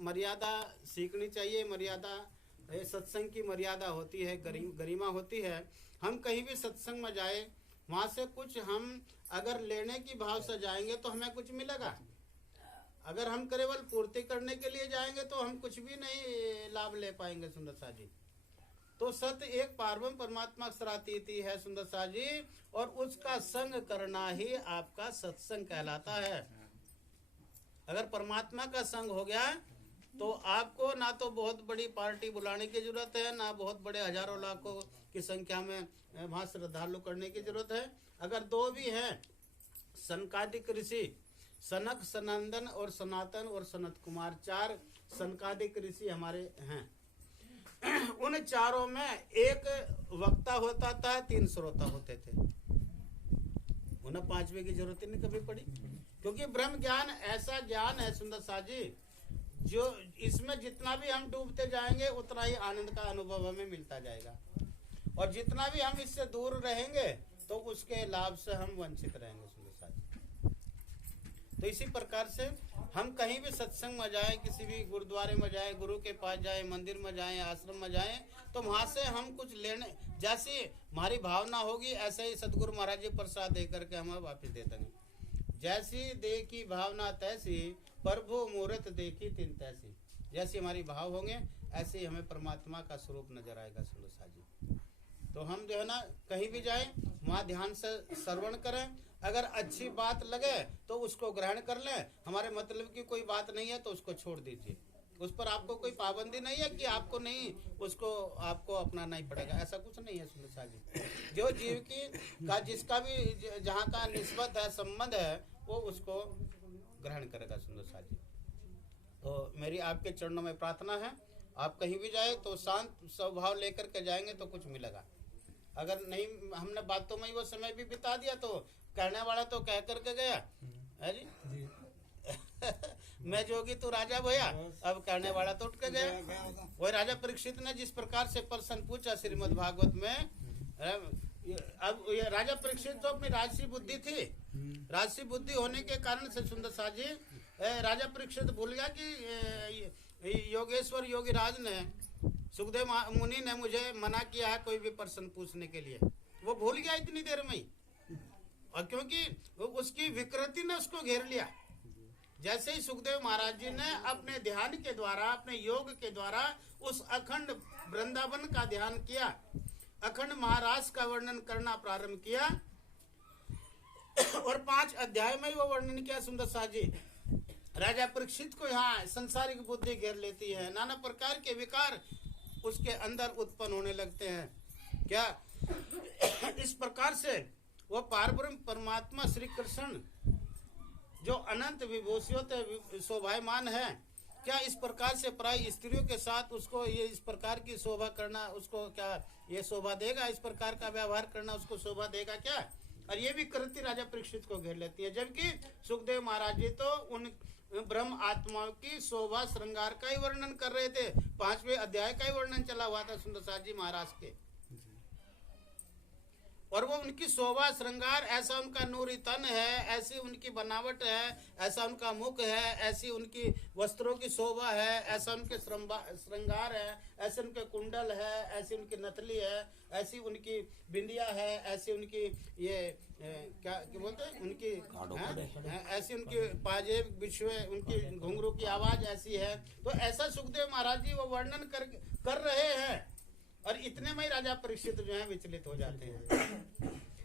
मर्यादा सीखनी चाहिए। मर्यादा सत्संग की मर्यादा होती है, गरिमा होती है। हम कहीं भी सत्संग में जाए, वहां से कुछ हम अगर लेने की भाव से जाएंगे तो हमें कुछ मिलेगा। अगर हम केवल पूर्ति करने के लिए जाएंगे तो हम कुछ भी नहीं लाभ ले पाएंगे सुंदर सा जी। तो सत्य एक पारब्रह्म परमात्मा सरातीति है सुंदर सा जी, और उसका संग करना ही आपका सत्संग कहलाता है। अगर परमात्मा का संग हो गया तो आपको ना तो बहुत बड़ी पार्टी बुलाने की जरूरत है, ना बहुत बड़े हजारों लाखों की संख्या में वहां श्रद्धालु करने की जरूरत है। अगर दो भी हैं, सनकादिक ऋषि, सनक, सनंदन और सनातन और सनत कुमार, 4 सनकादिक ऋषि हमारे हैं। उन चारों में एक वक्ता होता था, 3 श्रोता होते थे। उन्हें 5वें की जरूरत ही नहीं कभी पड़ी, क्योंकि ब्रह्म ज्ञान ऐसा ज्ञान है सुंदर सा जी, जो इसमें जितना भी हम डूबते जाएंगे उतना ही आनंद का अनुभव हमें मिलता जाएगा, और जितना भी हम इससे दूर रहेंगे तो उसके लाभ से हम वंचित रहेंगे सुंदर सा जी। तो इसी प्रकार से हम कहीं भी सत्संग में जाए, किसी भी गुरुद्वारे में जाए, गुरु के पास जाए, मंदिर में जाए, आश्रम में जाए, तो वहां से हम कुछ लेने, जैसी हमारी भावना होगी ऐसे ही सतगुरु महाराज जी प्रसाद दे करके हमें वापस दे देंगे। जैसी देखी भावना तैसी, प्रभु मूर्त देखी तिन तैसी। जैसी हमारी भाव होंगे ऐसे ही हमें परमात्मा का स्वरूप नजर आएगा सुंदर सा जी। तो हम जो है ना कहीं भी जाएं, वहाँ ध्यान से श्रवण करें। अगर अच्छी बात लगे तो उसको ग्रहण कर लें, हमारे मतलब की कोई बात नहीं है तो उसको छोड़ दीजिए। उस पर आपको कोई पाबंदी नहीं है कि आपको नहीं, उसको आपको अपनाना ही पड़ेगा, ऐसा कुछ नहीं है सुंदर सा जी। जो जीव की का जिसका भी जहाँ का निस्बत है, संबंध है, वो उसको ग्रहण करेगा सुंदर सा जी। तो मेरी आपके चरणों में प्रार्थना है, आप कहीं भी जाए तो शांत स्वभाव लेकर के जाएंगे तो कुछ मिलेगा। अगर नहीं, हमने बातों में ही वो समय भी बिता दिया तो कहने वाला तो कह करके गया है जी, मैं जोगी तू राजा भैया, अब कहने वाला तो उठ के गया। वही राजा परीक्षित ने जिस प्रकार से प्रश्न पूछा श्रीमद् भागवत में, अब ये राजा परीक्षित तो अपनी राजसी बुद्धि थी, राजसी बुद्धि होने के कारण से सुंदर सा जी राजा परीक्षित भूल गया कि योगेश्वर योगी राज ने, सुखदेव मुनि ने मुझे मना किया है कोई भी प्रश्न पूछने के लिए। वो भूल गया इतनी देर में ही, और क्योंकि उसकी विकृति ने उसको घेर लिया। जैसे ही सुखदेव महाराज जी ने अपने ध्यान के द्वारा, अपने योग के द्वारा उस अखंड वृंदावन का ध्यान किया, अखंड महाराष्ट्र का वर्णन करना प्रारंभ किया, और 5 अध्याय में ही वो वर्णन किया सुंदर सा जी। राजा परीक्षित को यहाँ सांसारिक बुद्धि घेर लेती है, नाना प्रकार के विकार उसके अंदर उत्पन्न होने लगते हैं। क्या इस प्रकार से वो पारब्रह्म परमात्मा श्री कृष्ण जो अनंत विभूषियों से शोभायमान है, क्या इस प्रकार से प्राय स्त्रियों के साथ उसको ये इस प्रकार की शोभा करना उसको क्या ये शोभा देगा? इस प्रकार का व्यवहार करना उसको शोभा देगा क्या? और ये भी कृति राजा परीक्षित को घेर लेती है। जबकि सुखदेव महाराज जी तो उन ब्रह्म आत्माओं की शोभा श्रृंगार का ही वर्णन कर रहे थे, 5वें अध्याय का ही वर्णन चला हुआ था सुंदर सा जी महाराज के। और वो उनकी शोभा श्रृंगार, ऐसा उनका नूरी तन है, ऐसी उनकी बनावट है, ऐसा उनका मुख है, ऐसी उनकी वस्त्रों की शोभा है, ऐसा उनके श्रृंगार है, ऐसे उनके कुंडल है, ऐसी उनकी नथली है, ऐसी उनकी बिंदिया है, ऐसी उनकी ये क्या बोलते हैं उनकी ऐसी उनकी पाजेब बिछुए, उनकी घुंघरू की आवाज ऐसी है। तो ऐसा सुखदेव महाराज जी वो वर्णन कर रहे हैं, और इतने में ही राजा परीक्षित जो है विचलित हो जाते हैं।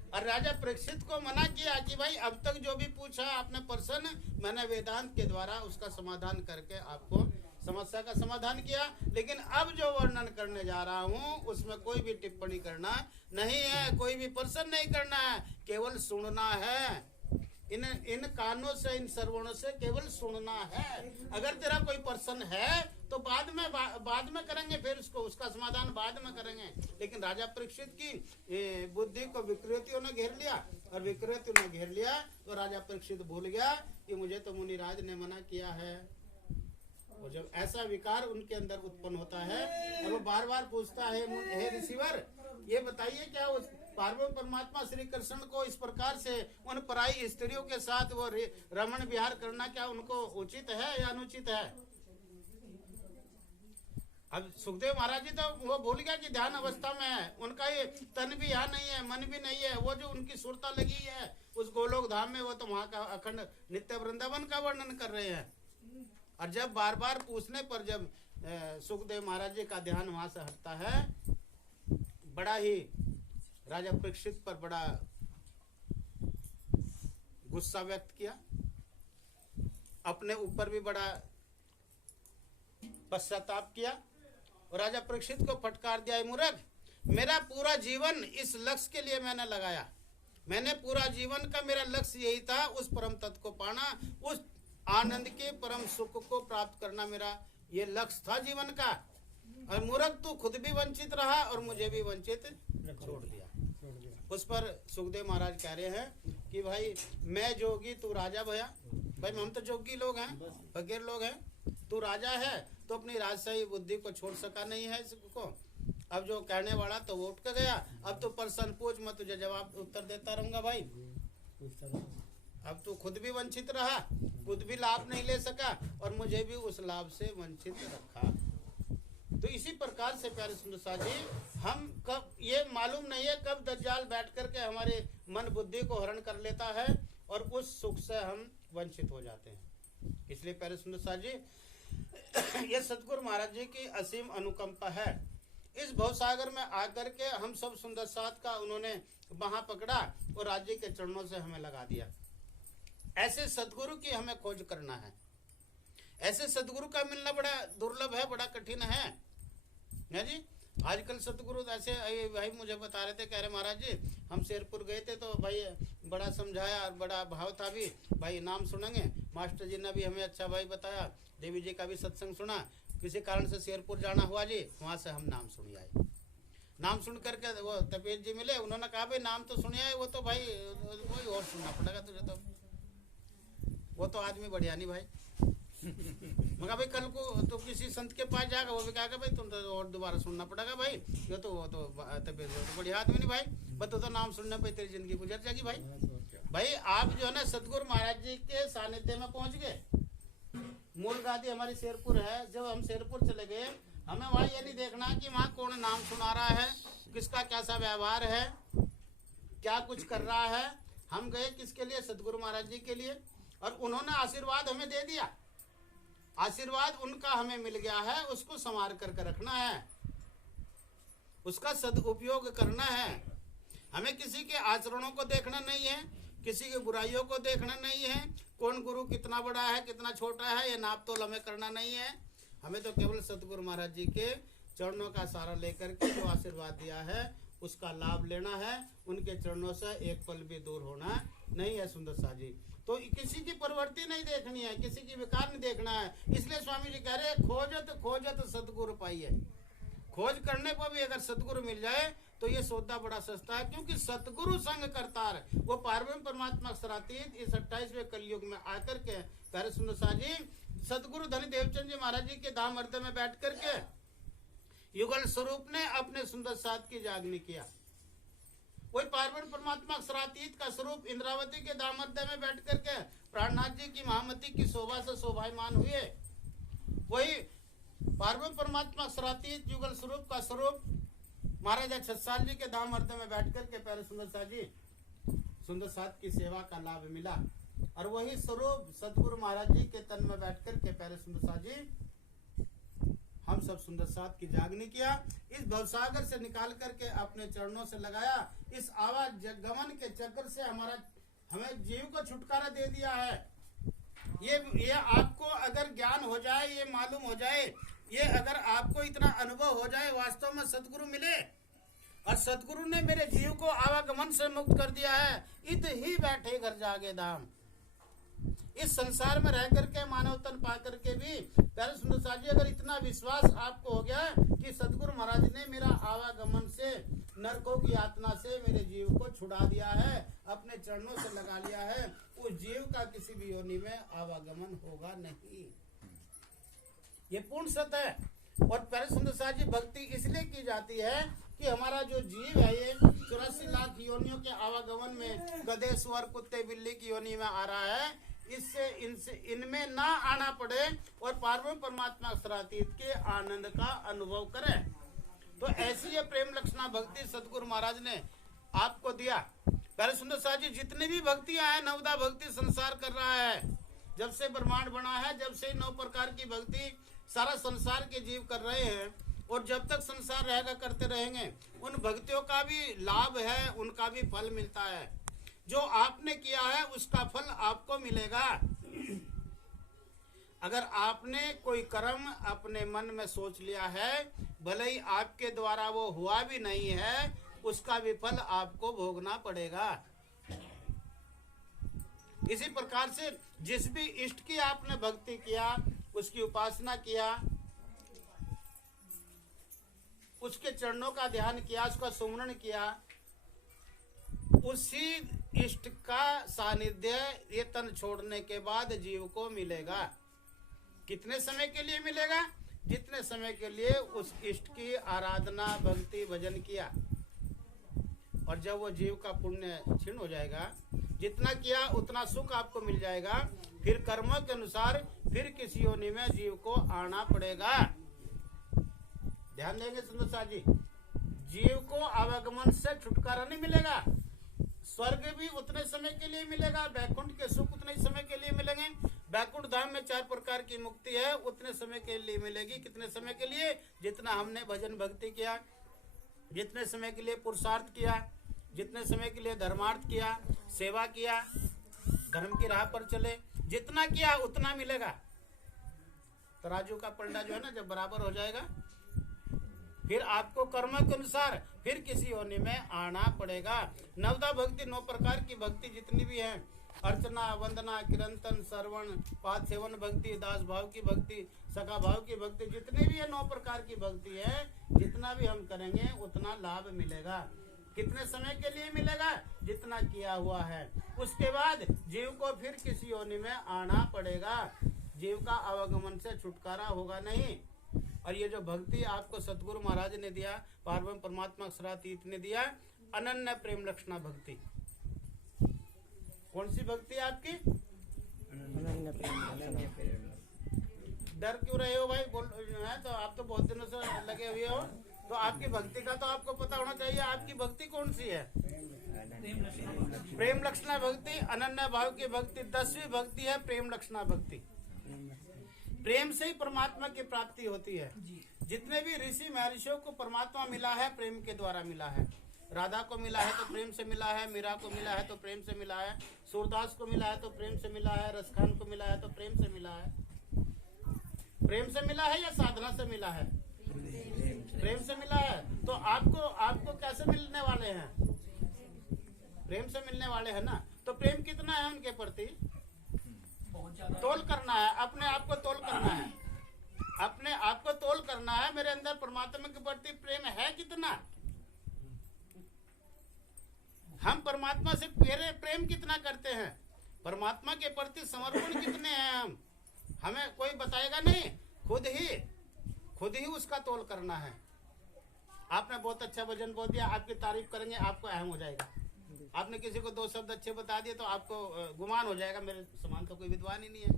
और राजा परीक्षित को मना किया कि भाई अब तक जो भी पूछा आपने प्रश्न, मैंने वेदांत के द्वारा उसका समाधान करके आपको समस्या का समाधान किया, लेकिन अब जो वर्णन करने जा रहा हूँ उसमें कोई भी टिप्पणी करना नहीं है, कोई भी प्रश्न नहीं करना है, केवल सुनना है। इन कानों से, इन श्रवणों से केवल सुनना है। अगर तेरा कोई प्रश्न है तो बाद में करेंगे, फिर उसका समाधान बाद में करेंगे। लेकिन राजा परीक्षित की बुद्धि को विकृतियों ने घेर लिया, और विकृतियों ने घेर लिया तो राजा परीक्षित भूल गया कि मुझे तो मुनिराज ने मना किया है। और जब ऐसा विकार उनके अंदर उत्पन्न होता है और वो बार बार पूछता है, हे ऋषिवर ये बताइए क्या उस पार्वती परमात्मा श्री कृष्ण को इस प्रकार से उन पराई स्त्रियों के साथ वो रमण विहार करना क्या उनको उचित है या अनुचित है? अब सुखदेव महाराज जी तो वो भूल गया कि ध्यान अवस्था में है, उनका ये तन भी यहाँ नहीं है, मन भी नहीं है, वो जो उनकी सुरता लगी है उस गोलोक धाम में, वो तो वहां का अखंड नित्य वृंदावन का वर्णन कर रहे हैं। और जब बार बार पूछने पर जब सुखदेव महाराज जी का ध्यान वहां से हटता है, बड़ा ही राजा परीक्षित पर बड़ा गुस्सा व्यक्त किया, अपने ऊपर भी बड़ा पश्चाताप किया और राजा परीक्षित को फटकार दिया, मूर्ख, मेरा पूरा जीवन इस लक्ष्य के लिए मैंने लगाया, मैंने पूरा जीवन का मेरा लक्ष्य यही था, उस परम तत्व को पाना, उस आनंद के परम सुख को प्राप्त करना, मेरा ये लक्ष्य था जीवन का। और मूर्ख तू खुद भी वंचित रहा और मुझे भी वंचित छोड़ दिया। उस पर सुखदेव महाराज कह रहे हैं कि भाई मैं जोगी तू राजा भया, भाई हम तो जोगी लोग हैं, फकीर लोग हैं, तू राजा है तो अपनी राजशाही बुद्धि को छोड़ सका नहीं है इसको। अब जो कहने वाला तो वो उठ के गया, अब तो प्रश्न पूछ मैं तुझे जवाब उत्तर देता रहूंगा भाई। अब तू खुद भी वंचित रहा, खुद भी लाभ नहीं ले सका और मुझे भी उस लाभ से वंचित रखा। तो इसी प्रकार से प्यारे सुंदर साथ जी, हम कब ये मालूम नहीं है कब दज्जाल बैठ करके हमारे मन बुद्धि को हरण कर लेता है और उस सुख से हम वंचित हो जाते हैं। इसलिए प्यारे सुंदर साथ जी, ये सतगुरु महाराज जी की असीम अनुकंपा है। इस भवसागर में आकर के हम सब सुंदर साथ का उन्होंने वहां पकड़ा और राज्य के चरणों से हमें लगा दिया। ऐसे सतगुरु की हमें खोज करना है। ऐसे सतगुरु का मिलना बड़ा दुर्लभ है, बड़ा कठिन है जी। आजकल सतगुरु ऐसे भाई मुझे बता रहे थे, कह रहे महाराज जी हम शेरपुर गए थे तो भाई बड़ा समझाया और बड़ा भाव था भी, भाई नाम सुनेंगे, मास्टर जी ने भी हमें अच्छा भाई बताया, देवी जी का भी सत्संग सुना, किसी कारण से शेरपुर जाना हुआ जी, वहां से हम नाम सुन आए। नाम सुन करके वो तपेश जी मिले, उन्होंने कहा भाई नाम तो सुनिए है, वो तो भाई वही और सुनना पड़ेगा तुझे, तो वो तो आदमी बढ़िया नहीं भाई। मगर भाई कल को तो किसी संत के पास जाएगा, वो भी कहेगा भाई तुम तो और दोबारा सुनना पड़ेगा भाई, ये तो वो तो तपेश तो बढ़िया आदमी नहीं भाई, बस तो नाम सुनने पे तेरी जिंदगी गुजर जाएगी भाई। भाई आप जो है ना सतगुरु महाराज जी के सानिध्य में पहुंच गए। मूल गादी हमारी शेरपुर है, जब हम शेरपुर चले गए हमें वहाँ ये नहीं देखना कि वहाँ कौन नाम सुना रहा है, किसका कैसा व्यवहार है, क्या कुछ कर रहा है। हम गए किसके लिए? सतगुरु महाराज जी के लिए, और उन्होंने आशीर्वाद हमें दे दिया। आशीर्वाद उनका हमें मिल गया है, उसको संवार करके रखना है, उसका सदुपयोग करना है। हमें किसी के आचरणों को देखना नहीं है, किसी की बुराइयों को देखना नहीं है, कौन गुरु कितना बड़ा है कितना छोटा है ये नाप तोल हमें करना नहीं है। हमें तो केवल सतगुरु महाराज जी के चरणों का सहारा लेकर के जो आशीर्वाद दिया है उसका लाभ लेना है, उनके चरणों से एक पल भी दूर होना नहीं है। सुंदर सा जी, तो किसी की प्रवृत्ति नहीं देखनी है, किसी की विकार नहीं देखना है। इसलिए स्वामी जी कह रहे खोजत खोजत सतगुरु पाइए। खोज करने पर भी अगर सतगुरु मिल जाए तो ये सौदा बड़ा सस्ता है, क्योंकि सतगुरु संग करतार वो पार्वती परमात्मा सरातीत इस 28वें कलयुग में आकर के कह सुंदर सा जी, सतगुरु धनी देवचंद जी महाराज जी के धाम हृदय में बैठ करके युगल स्वरूप ने अपने सुंदर साथ की जागनी किया। वही पार्वती परमात्मा सरातीत का स्वरूप इंद्रावती के धाम हृदय में बैठ करके प्राणनाथ जी की महामती की शोभा से शोभायमान हुए। वही पार्वती परमात्मा सरातीत युगल स्वरूप का स्वरूप महाराजा छत्साल जी के धाम हृदय में बैठ करके पहले सुंदर साथ जी सुंदर साथ की सेवा का लाभ मिला, और वही स्वरूप सतगुरु महाराज जी के तन में बैठ करके पहले सुंदर साथ जी हम सब सुंदर साथ की जागनी किया। इस भवसागर से निकाल करके अपने चरणों से लगाया। इस आवाज गमन के चक्कर से हमें जीव को छुटकारा दे दिया है। ये आपको अगर ज्ञान हो जाए, ये मालूम हो जाए, ये अगर आपको इतना अनुभव हो जाए वास्तव में सतगुरु मिले और सतगुरु ने मेरे जीव को आवागमन से मुक्त कर दिया है, इत ही बैठे घर जागे धाम। इस संसार में रह करके मानव तन पा करके भी प्यारे सुंदर साथ जी अगर इतना विश्वास आपको हो गया कि सतगुरु महाराज ने मेरा आवागमन से नरकों की यातना से मेरे जीव को छुड़ा दिया है, अपने चरणों से लगा लिया है, उस जीव का किसी भी योनि में आवागमन होगा नहीं। ये पूर्ण सत्य है। और प्यारे सुंदर साहब जी, भक्ति इसलिए की जाती है कि हमारा जो जीव है ये 84 लाख योनियों के आवागमन में गधे, सुअर, कुत्ते, बिल्ली की योनि में आ रहा है, इससे इनमें ना आना पड़े और पारब्रह्म परमात्मा अक्षरातीत के आनंद का अनुभव करे। तो ऐसी ये प्रेम लक्षणा भक्ति सतगुरु महाराज ने आपको दिया। प्यारे सुंदर साहब जी, जितनी भी भक्तियां हैं, नवदा भक्ति संसार कर रहा है। जब से ब्रह्मांड बना है, जब से 9 प्रकार की भक्ति सारा संसार के जीव कर रहे हैं, और जब तक संसार रहेगा करते रहेंगे। उन भक्तियों का भी लाभ है, उनका भी फल मिलता है। जो आपने किया है उसका फल आपको मिलेगा। अगर आपने कोई कर्म अपने मन में सोच लिया है, भले ही आपके द्वारा वो हुआ भी नहीं है, उसका भी फल आपको भोगना पड़ेगा। इसी प्रकार से जिस भी इष्ट की आपने भक्ति किया, उसकी उपासना किया, उसके चरणों का ध्यान किया, उसका सुमरण किया, उसी इष्ट का सानिध्य ये तन छोड़ने के बाद जीव को मिलेगा। कितने समय के लिए मिलेगा? जितने समय के लिए उस इष्ट की आराधना, भक्ति, भजन किया। और जब वो जीव का पुण्य क्षीण हो जाएगा, जितना किया उतना सुख आपको मिल जाएगा। फिर कर्मों के अनुसार फिर किसी योनि में जीव को आना पड़ेगा। ध्यान देंगे सुंदर साहब जी, जीव को आवागमन से छुटकारा नहीं मिलेगा। स्वर्ग भी उतने समय के लिए मिलेगा, बैकुंठ के सुख उतने समय के लिए मिलेंगे। बैकुंठ धाम में 4 प्रकार की मुक्ति है, उतने समय के लिए मिलेगी। कितने समय के लिए? जितना हमने भजन भक्ति किया, जितने समय के लिए पुरुषार्थ किया, जितने समय के लिए धर्मार्थ किया, सेवा किया, धर्म की राह पर चले, जितना किया उतना मिलेगा। तराजू का पलड़ा जो है ना, जब बराबर हो जाएगा, फिर आपको कर्म के अनुसार फिर किसी योनि में आना पड़ेगा। नवदा भक्ति 9 प्रकार की भक्ति जितनी भी है, अर्चना, वंदना, कीर्तन, श्रवण, पाद सेवन भक्ति, दास भाव की भक्ति, सखा भाव की भक्ति, जितनी भी है 9 प्रकार की भक्ति है, जितना भी हम करेंगे उतना लाभ मिलेगा। कितने समय के लिए मिलेगा? जितना किया हुआ है। उसके बाद जीव को फिर किसी योनि में आना पड़ेगा। जीव का आवागमन से छुटकारा होगा नहीं। और ये जो भक्ति आपको सतगुरु महाराज ने दिया, पारब्रह्म परमात्मा अक्षरातीत ने दिया, अनन्य प्रेम लक्षणा भक्ति। कौन सी भक्ति है आपकी? अनन्य प्रेम। डर क्यों रहे हो भाई? बोल है तो आप तो बहुत दिनों से लगे हुए हो, तो आपकी भक्ति का तो आपको पता होना चाहिए। आपकी भक्ति कौन सी है? प्रेम लक्षणा भक्ति, अनन्य भाव की भक्ति। 10वीं भक्ति है प्रेम लक्षणा भक्ति। प्रेम से ही परमात्मा की प्राप्ति होती है। जितने भी ऋषि महर्षियों को परमात्मा मिला है, प्रेम के द्वारा मिला है। राधा को मिला है तो प्रेम से मिला है, मीरा को मिला है तो प्रेम से मिला है, सूरदास को मिला है तो प्रेम से मिला है, रसखान को मिला है तो प्रेम से मिला है। प्रेम से मिला है या साधना से मिला है? प्रेम से मिला है। तो आपको कैसे मिलने वाले हैं? प्रेम से मिलने वाले हैं ना। तो प्रेम कितना है उनके प्रति? तोल करना है, अपने आप को तोल करना है, अपने आप को तोल करना है। मेरे अंदर परमात्मा के प्रति प्रेम है कितना? हम परमात्मा से प्रेम कितना करते हैं? परमात्मा के प्रति समर्पण कितने हैं हम? हमें कोई बताएगा नहीं, खुद ही उसका तोल करना है। आपने बहुत अच्छा भजन बोल दिया, आपकी तारीफ करेंगे, आपको अहम हो जाएगा। आपने किसी को 2 शब्द अच्छे बता दिए तो आपको गुमान हो जाएगा, मेरे समान तो कोई विद्वान ही नहीं है।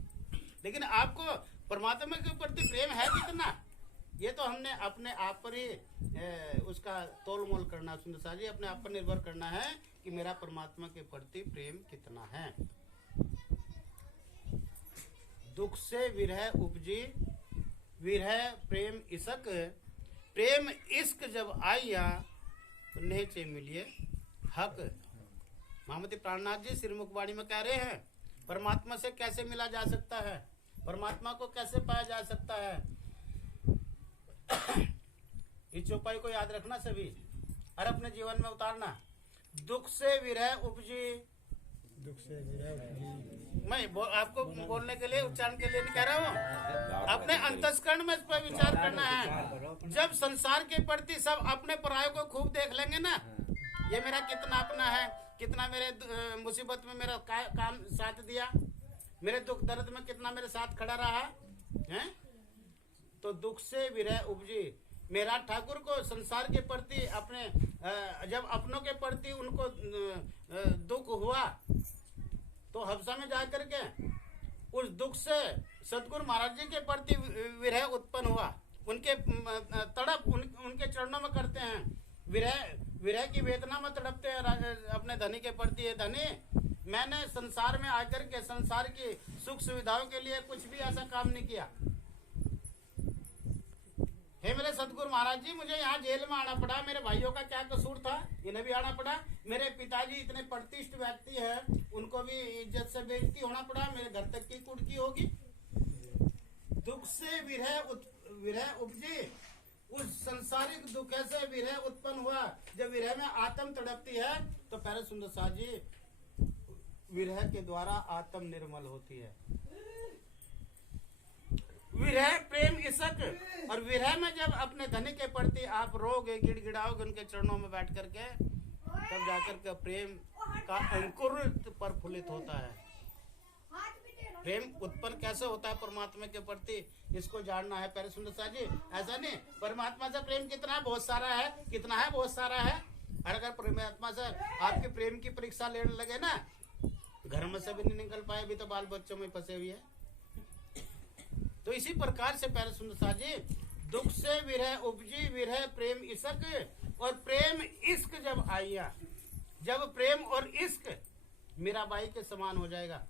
लेकिन आपको परमात्मा के प्रति प्रेम है कितना? ये तो हमने अपने आप पर ही उसका तोल मोल करना। सुंदर साहब जी, अपने आप पर निर्भर करना है कि मेरा परमात्मा के प्रति प्रेम कितना है। दुख से विरह उपजी, विरह प्रेम इसक, प्रेम इश्क जब आया तो नेचे मिलिए हक। महामती प्राणनाथ जी श्रीमुखवाणी में कह रहे हैं, परमात्मा से कैसे मिला जा सकता है, परमात्मा को कैसे पाया जा सकता है। इस चौपाई को याद रखना सभी और अपने जीवन में उतारना। दुख से विरह उपजी, दुख से विरह उपजी। मैं आपको बोलने के लिए, उच्चारण के लिए नहीं कह रहा हूँ, अपने अंतस्करण में इस पर विचार करना है। जब संसार के प्रति सब अपने पराये को खूब देख लेंगे ना, ये मेरा कितना अपना है, कितना मेरे मुसीबत में मेरा काम साथ दिया, मेरे दुख दर्द में कितना मेरे साथ खड़ा रहा है, तो दुख से विरह उपजी। मेरा ठाकुर को संसार के प्रति अपने जब अपनों के प्रति उनको दुख हुआ तो हबसा में जाकर के उस दुख से सतगुरु महाराज जी के प्रति विरह उत्पन्न हुआ। उनके तड़प उनके चरणों में करते हैं। विरह की वेदना में तड़पते हैं अपने धनी के प्रति। ये धनी, मैंने संसार में आकर के संसार की सुख सुविधाओं के लिए कुछ भी ऐसा काम नहीं किया। हे मेरे सतगुरु महाराज जी, मुझे यहाँ जेल में आना पड़ा। मेरे भाइयों का क्या कसूर था, इन्हें भी आना पड़ा। मेरे पिताजी इतने प्रतिष्ठित व्यक्ति है, उनको भी इज्जत से बेइज्जती होना पड़ा। मेरे घर तक की कुर्की होगी। दुख से विरह उपजी। उस संसारिक दुख से विरह उत्पन्न हुआ। जब विरह में आत्म तड़पती है तो प्यारे सुंदर साहब जी, विरह के द्वारा आत्म निर्मल होती है। विरह प्रेम इशक। और विरह में जब अपने धनी के प्रति आप रोगे, गिड़गिड़ाओगे उनके चरणों में बैठ करके, तब जाकर के प्रेम का अंकुर प्रफुल्लित होता है। प्रेम उत्पन्न कैसे होता है परमात्मा के प्रति, इसको जानना है प्यारे सुंदर साहब जी। ऐसा नहीं परमात्मा से प्रेम कितना है, बहुत सारा है। कितना है, बहुत सारा है। और अगर परमात्मा से आपके प्रेम की परीक्षा लेने लगे ना, घर में से भी नहीं निकल पाए, अभी तो बाल बच्चों में फंसे हुए हैं। तो इसी प्रकार से प्यारे सुंदर साहब जी, दुख से विरह उपजी, विरह प्रेम इश्क। और प्रेम इश्क जब आया, जब प्रेम और इश्क मीराबाई के समान हो जाएगा,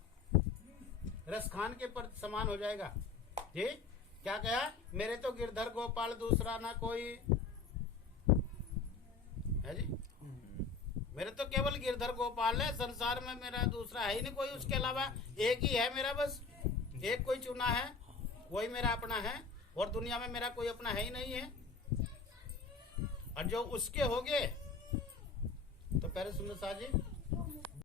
रसखान के पर समान हो जाएगा जी। क्या कहा, मेरे तो गिरधर गोपाल दूसरा ना कोई है जी। मेरे तो केवल गिरधर गोपाल है, संसार में मेरा दूसरा है ही नहीं कोई। उसके अलावा एक ही है मेरा, बस एक कोई चुना है, वही मेरा अपना है। और दुनिया में मेरा कोई अपना है ही नहीं है। और जो उसके होगे तो प्यारे सुंदर साहब जी,